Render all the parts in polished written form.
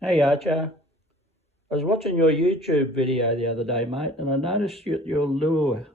Hey Archer, I was watching your YouTube video the other day, mate, and I noticed your lure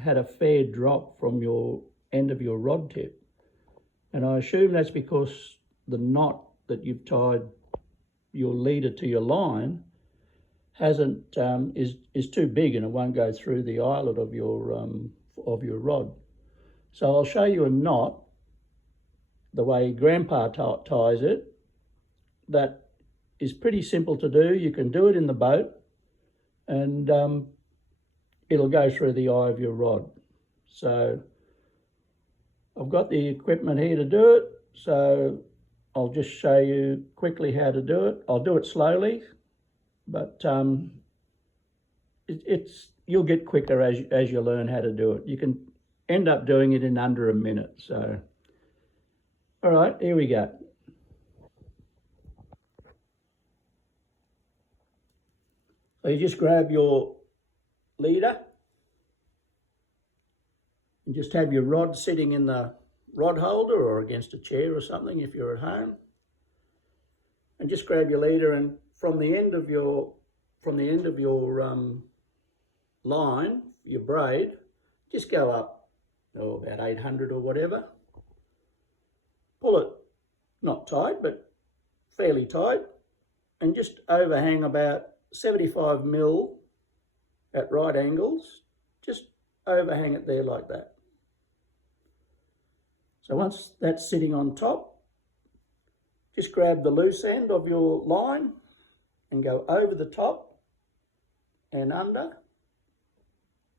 had a fair drop from your end of your rod tip. And I assume that's because the knot that you've tied your leader to your line hasn't is too big and it won't go through the eyelet of your rod. So I'll show you a knot the way Grandpa ties it. That is pretty simple to do. You can do it in the boat, and it'll go through the eye of your rod. So I've got the equipment here to do it, so I'll just show you quickly how to do it. I'll do it slowly, but you'll get quicker as you learn how to do it. You can end up doing it in under a minute. So, all right, here we go. So you just grab your leader and just have your rod sitting in the rod holder or against a chair or something if you're at home. And just grab your leader, and from the end of your line, your braid, just go up about 800 or whatever. Pull it not tight but fairly tight, and just overhang about 75 mil at right angles. Just overhang it there like that. So once that's sitting on top, just grab the loose end of your line and go over the top and under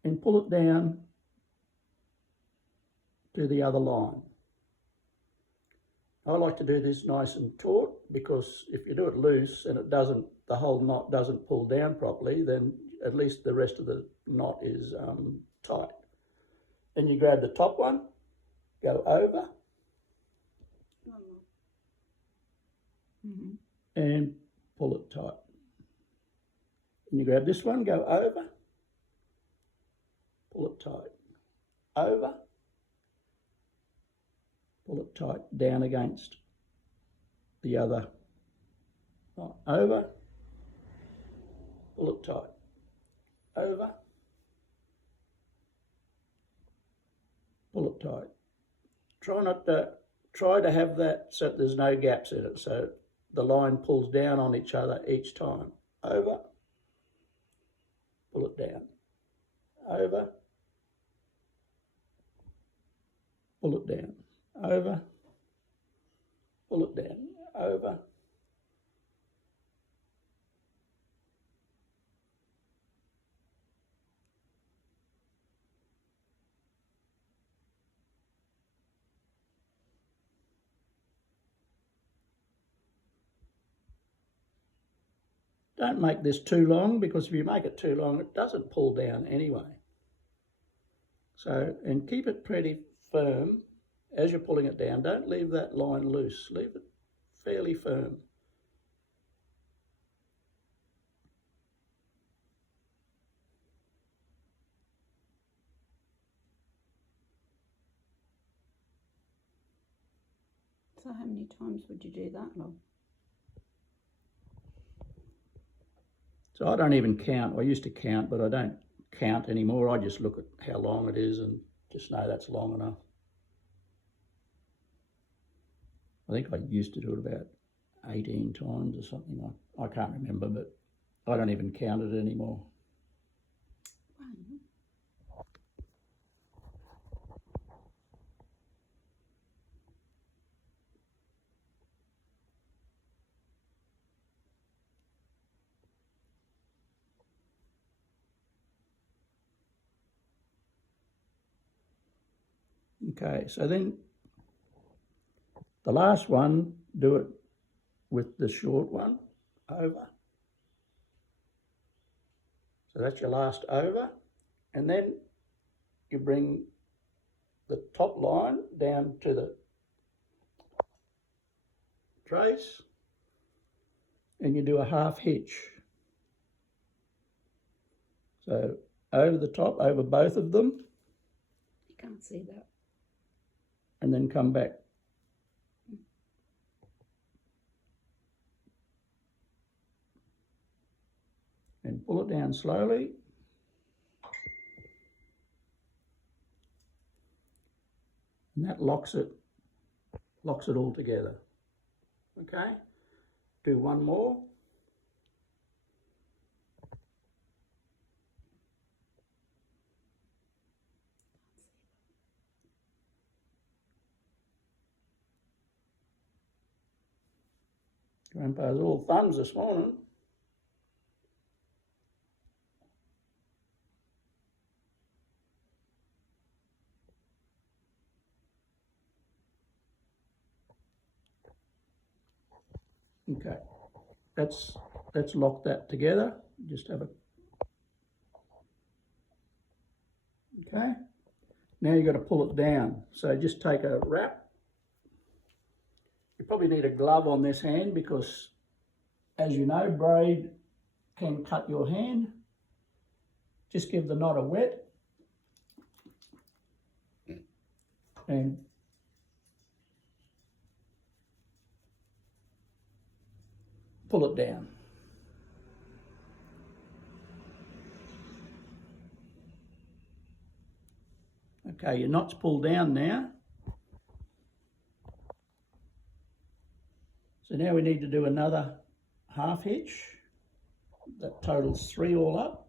and pull it down to the other line. I like to do this nice and taut, because if you do it loose and the whole knot doesn't pull down properly, then at least the rest of the knot is tight. Then you grab the top one, go over, and pull it tight. And you grab this one, go over, pull it tight, over, pull it tight, down against the other, over, pull it tight, over, pull it tight. Try to have that so there's no gaps in it, so the line pulls down on each other each time. Over, pull it down, over, pull it down, over, pull it down, over. Don't make this too long, because if you make it too long, it doesn't pull down anyway. So, and keep it pretty firm as you're pulling it down. Don't leave that line loose. Leave it fairly firm. So how many times would you do that, love? So I don't even count. I used to count, but I don't count anymore. I just look at how long it is and just know that's long enough. I think I used to do it about 18 times or something. I can't remember, but I don't even count it anymore. Okay, so then the last one, do it with the short one, over. So that's your last over. And then you bring the top line down to the trace and you do a half hitch. So over the top, over both of them. You can't see that. And then come back. and pull it down slowly. And that locks it all together. Okay, do one more. Grandpa's all thumbs this morning. Okay, let's lock that together. Just have a, okay. Now you've got to pull it down. So just take a wrap. You probably need a glove on this hand because, as you know, braid can cut your hand. Just give the knot a wet and pull it down. Okay, your knot's pulled down now. So now we need to do another half hitch. That totals 3 all up.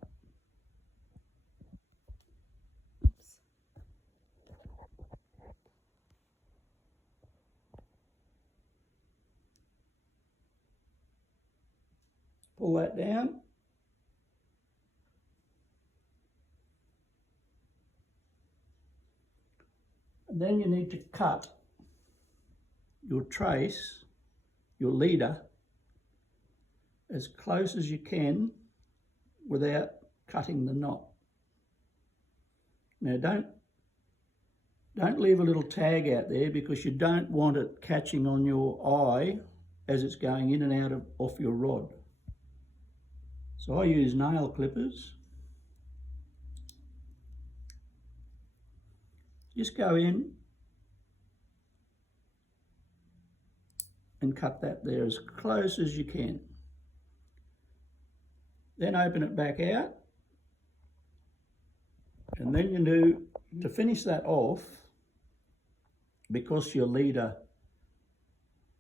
Pull that down. And then you need to cut your trace, your leader, as close as you can without cutting the knot. Now don't leave a little tag out there because you don't want it catching on your eye as it's going in and out off your rod. So I use nail clippers. Just go in and cut that there as close as you can. Then open it back out. And then you do, to finish that off, because your leader,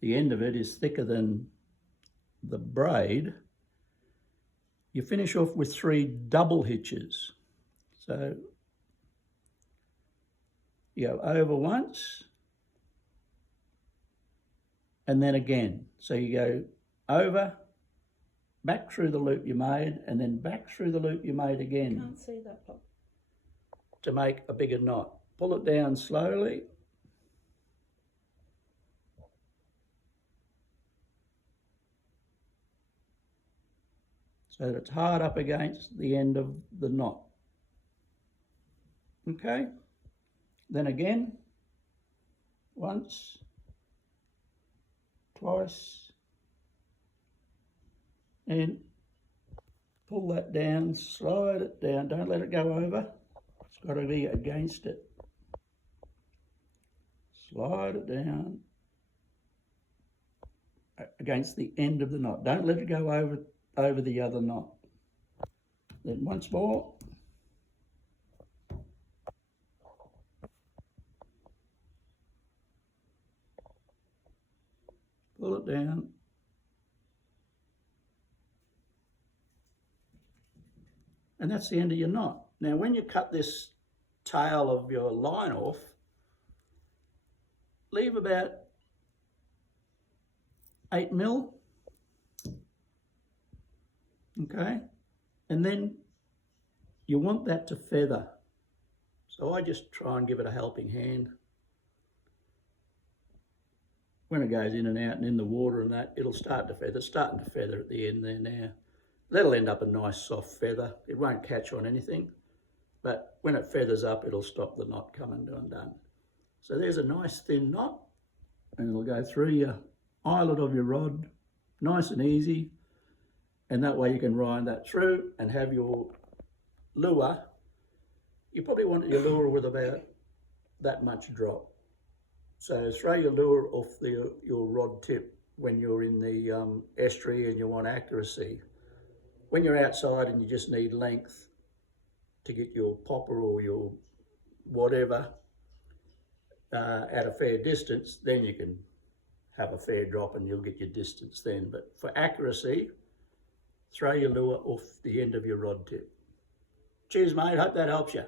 the end of it is thicker than the braid, you finish off with 3 double hitches. So you go over once and then again. So you go over, back through the loop you made, and then back through the loop you made again. Can't see that, Bob. To make a bigger knot. Pull it down slowly. So that it's hard up against the end of the knot. Okay? Then again, once, twice, and pull that down, slide it down, don't let it go over, it's got to be against it. Slide it down against the end of the knot, don't let it go over the other knot. Then once more, pull it down, and that's the end of your knot. Now when you cut this tail of your line off, leave about 8 mil, okay, and then you want that to feather. So I just try and give it a helping hand. When it goes in and out and in the water and that, it'll start to feather. It's starting to feather at the end there now. That'll end up a nice soft feather. It won't catch on anything, but when it feathers up, it'll stop the knot coming undone. So there's a nice thin knot, and it'll go through your eyelet of your rod, nice and easy, and that way you can wind that through and have your lure. You probably want your lure with about that much drop. So throw your lure off your rod tip when you're in the estuary and you want accuracy. when you're outside and you just need length to get your popper or your whatever at a fair distance, then you can have a fair drop and you'll get your distance then. But for accuracy, throw your lure off the end of your rod tip. Cheers, mate. Hope that helps you.